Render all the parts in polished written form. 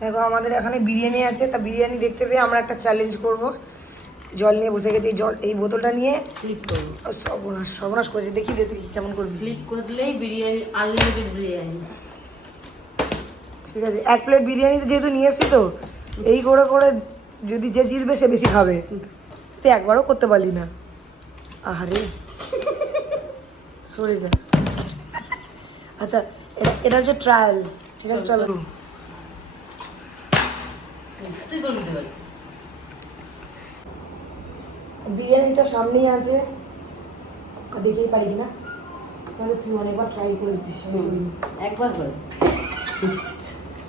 দেখো আমাদের এখানে বিরিয়ানি আছে, তা বিরিয়ানি দেখতে পেয়ে আমরা একটা চ্যালেঞ্জ করব। জল নিয়ে বসে গেছি, এই বোতলটা নিয়ে ফ্লিপ করবো। সর্বনাশ করেছি, দেখি দে তুই কেমন করবি। ফ্লিপ করলেই বিরিয়ানি, আনলিমিটেড বিরিয়ানি। ঠিক আছে, 1 প্লেট বিরিয়ানি তো যেহেতু নিয়ে এসছি, তো এই করে করে যদি যে জিতবে সে বেশি খাবে। তুই একবারও করতে পারলি না। আহারে সরে যা। আচ্ছা, এটা হচ্ছে ট্রায়াল, ঠিক আছে চলো। তুই করে দিতে পারি। বিরিয়ানিটা সামনেই আছে, দেখেই পারি কিনা। তাহলে তুই অনেকবার ট্রাই করেছিস, একবার করে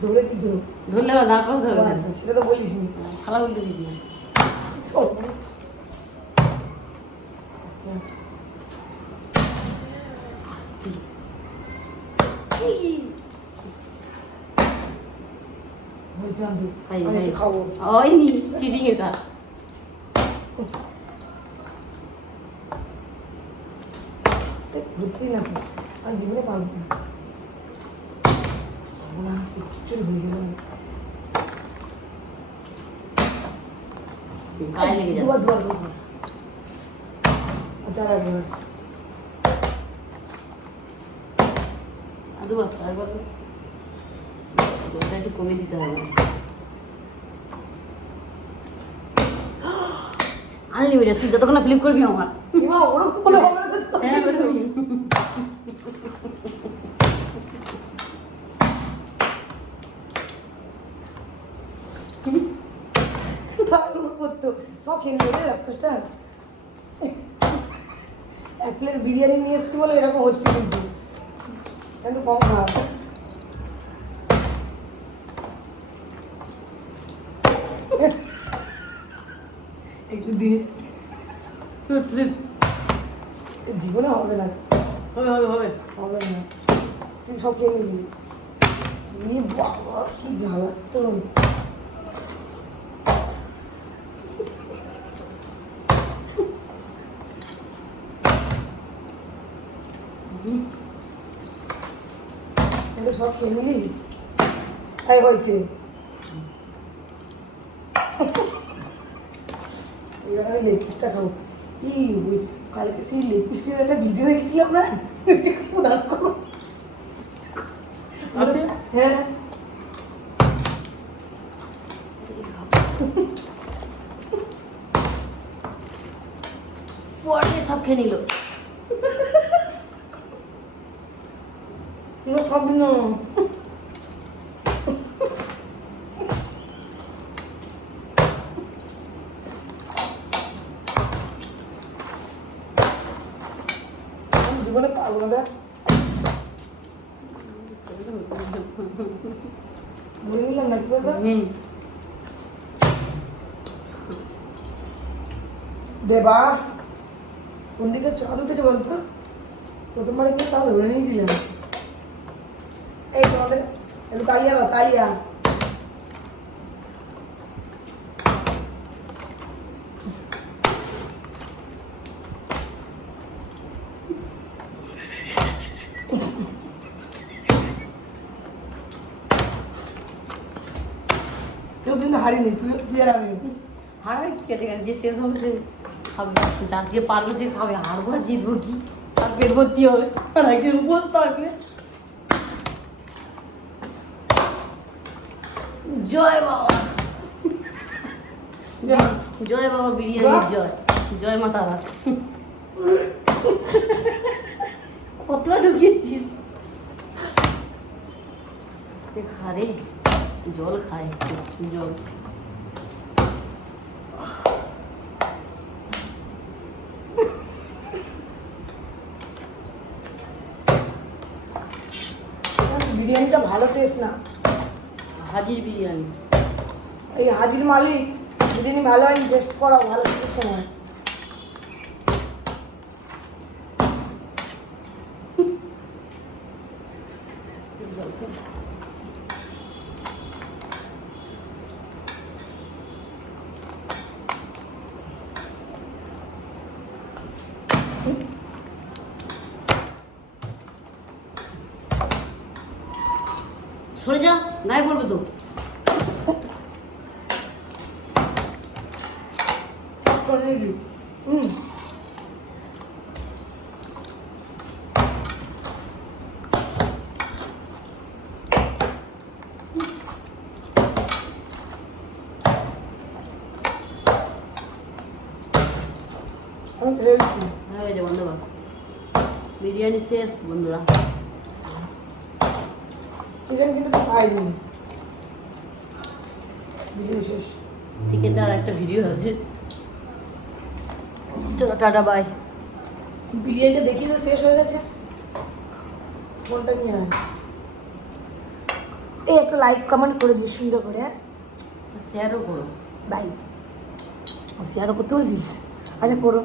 ধরে কি ধরো ধরলে না করতে হবে। আচ্ছা, সেটা তো বলিস নি। খালা বলতে দিস না। আচ্ছা, আস্তে। হয়েছে আনতে, হাই, আমি হাই। একটু খাবো। হয়নি, চিটিং এটা। হচ্ছেই না তো, আমি জীবনে পারবো না। সর্বনাশ, খিচুড়ি হয়ে গেল। গায়ে লেগে যাবে। দুবার দুবার দুবার। আচ্ছা, আর একবার। আর দুবার, একবার জলটা একটু কমিয়ে দিতে হবে। আনলিমিটেড, তুই যতক্ষণ না ফ্লিপ করবি আমার। এমা, ওরকম বলে হবে না তো। হ্যাঁ, করবি। সব খেয়ে নিলে রাক্ষসটা। 1 প্লেট বিরিয়ানি নিয়ে এসছি বলে এরকম হচ্ছে, কিন্তু কম খা। একটু দিয়ে জীবনে হবে না, হবে হবে হবে। হবে না। তুই সব খেয়ে নিবি। এ বাবা, কি জ্বালাতন। সব খেয়ে নিলি, তাই হয়েছে। এবার আমি লেগ পিসটা খাবো। কালকে সেই লেগ পিসের একটা ভিডিও দেখেছিলাম না, আছে? হ্যাঁ, পরে সব খেয়ে নিল। তুই খাবি না। আমি জীবনে পারবো না, দেখ বলে নিলাম না, কি বলতো দেবা, কোন দিকে চাঁদ উঠেছে বলতো? প্রথমবার একটু তাও ধরে নিয়েছিলাম। এই তোমাদের একটু তালিয়া দাও, তালিয়া। কেউ কিন্তু হারিনি, তুই আর আমি। হারবে কি কেটে গেছে, যে শেষ হবে সে খাবে। যার যে পারবে সে খাবে, হারবো আর জিতবো কি? আর পেট ভর্তি হবে, আর একদিন উপোস থাকবে। জয় বাবা, জয় বাবা বিরিয়ানির জয়, জয় মা তারা। কতটা ঢুকিয়েছিস? খারে জল খায়, জল। বিরিয়ানিটা ভালো টেস্ট না। হাজির বিরিয়ানি। এই হাজির মালিক, বিরিয়ানি ভালো হয়নি, টেস্ট করাও ভালো টেস্ট সময়। সরে যা, গায়ে পড়বে তো। করে দিই। হুম। আমি খেয়েছি। হয়ে গেছে বন্ধ কর। বিরিয়ানি শেষ বন্ধুরা। চিকেন কিন্তু খুব খাইনি। বিরিয়ানি শেষ। চিকেনটা আর একটা ভিডিও আছে। চলো টাটা বাই। বিরিয়ানিটা দেখি তো শেষ হয়ে গেছে। ফোনটা নিয়ে আয়। এই একটা লাইক কমেন্ট করে দিস সুন্দর করে। শেয়ারও করো। বাই। শেয়ারও করতে বলছিস? আচ্ছা করো।